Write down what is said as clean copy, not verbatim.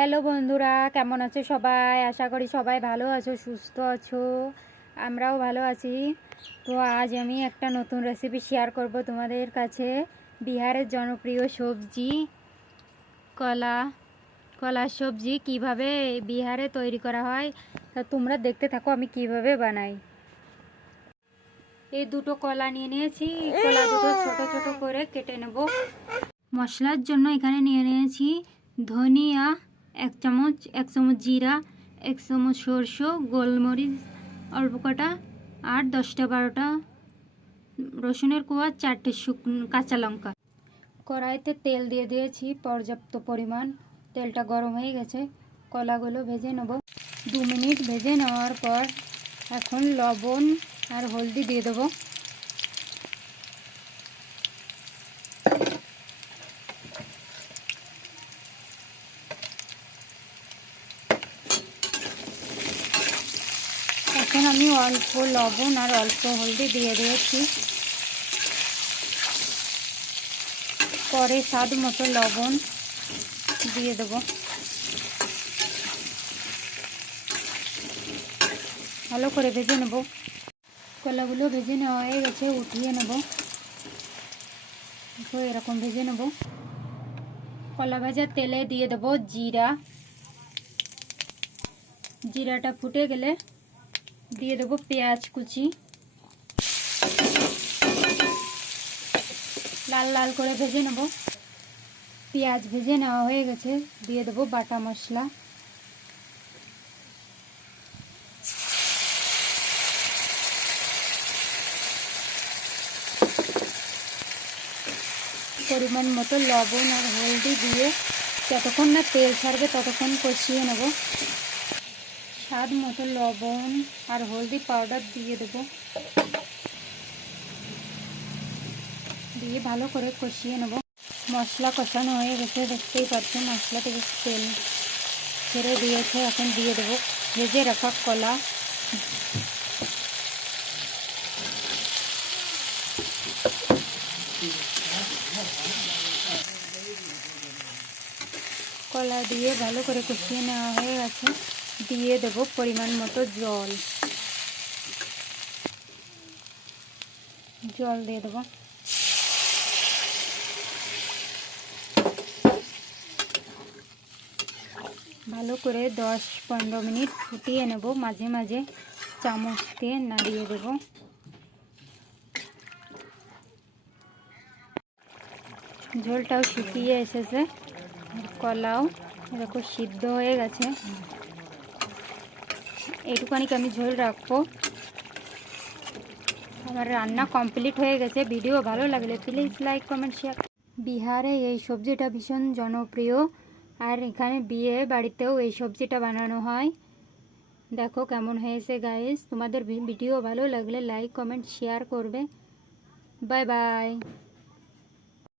Hello বন্ধুরা, কেমন আছো সবাই? আশা করি সবাই ভালো আছো, সুস্থ আছো। আমরাও ভালো আছি। তো আজ আমি একটা নতুন রেসিপি শেয়ার করব তোমাদের কাছে। বিহারের জনপ্রিয় সবজি কলা সবজি কিভাবে বিহারে তৈরি করা হয় তা তোমরা দেখতে থাকো আমি কিভাবে বানাই। এই দুটো কলা নিয়ে নিয়েছি। কলা দুটো ছোট ছোট করে কেটে নেব। মশলার জন্য এখানে নিয়ে নিয়েছি ধনিয়া 1 চামচ জিরা, 1 চামচ সরষে, গোলমরিচ অল্প কটা, আর 10-12টা রসুনের কোয়া, 4টে কাঁচা লঙ্কা। কড়াইতে তেল দিয়ে দিয়েছি পর্যাপ্ত পরিমাণ। তেলটা গরম হয়ে গেছে। কলাগুলো ভেজে নেব। 2 মিনিট ভেজে নেওয়ার পর এখন লবণ আর হলদি দিয়ে দেবো। এখন আমি অল্প লবণ আর অল্প হলদি দিয়ে দিয়েছি। পরে স্বাদ মতো লবণ দিয়ে দেবো। ভালো করে ভেজে নেব। কলাগুলো ভেজে নেওয়া হয়ে গেছে, উঠিয়ে নেব। এরকম ভেজে নেব। কলা ভাজার তেলে দিয়ে দেবো জিরাটা ফুটে গেলে দিয়ে দেবো পেঁয়াজ কুচি। লাল লাল করে ভেজে নেব। পেঁয়াজ ভেজে নেওয়া হয়ে গেছে, দিয়ে দেবো বাটা মশলা। পরিমাণ মতো লবণ আর হলদি দিয়ে যতক্ষণ না তেল ছাড়বে ততক্ষণ কষিয়ে নেব। স্বাদ মতো লবণ আর হলদি পাউডার দিয়ে দেব। দিয়ে ভালো করে কষিয়ে নেব। মশলা কষানো হয়ে গেছে, দেখতেই পাচ্ছেন মশলা থেকে তেল ছেড়ে দিয়েছে। এখন দিয়ে দেবো ভেজে রাখা কলা। কলা দিয়ে ভালো করে কষিয়ে নেওয়া হয়ে গেছে। দিয়ে দেবো পরিমাণ মতো জল দিয়ে দেবো। ভালো করে 10-15 মিনিট ফুটিয়ে নেব। মাঝে মাঝে চামচ দিয়ে নাড়িয়ে দেব। ঝোলটাও শুকিয়ে এসেছে, কলাও এরকম সিদ্ধ হয়ে গেছে। এইটুখানিকে আমি ঝোল রাখবো। আমার রান্না কমপ্লিট হয়ে গেছে। ভিডিও ভালো লাগলে প্লিজ লাইক, কমেন্ট, শেয়ার। বিহারে এই সবজিটা ভীষণ জনপ্রিয়, আর এখানে বিয়ে বাড়িতেও এই সবজিটা বানানো হয়। দেখো কেমন হয়েছে গাইস। তোমাদের ভিডিও ভালো লাগলে লাইক, কমেন্ট, শেয়ার করবে। Bye bye.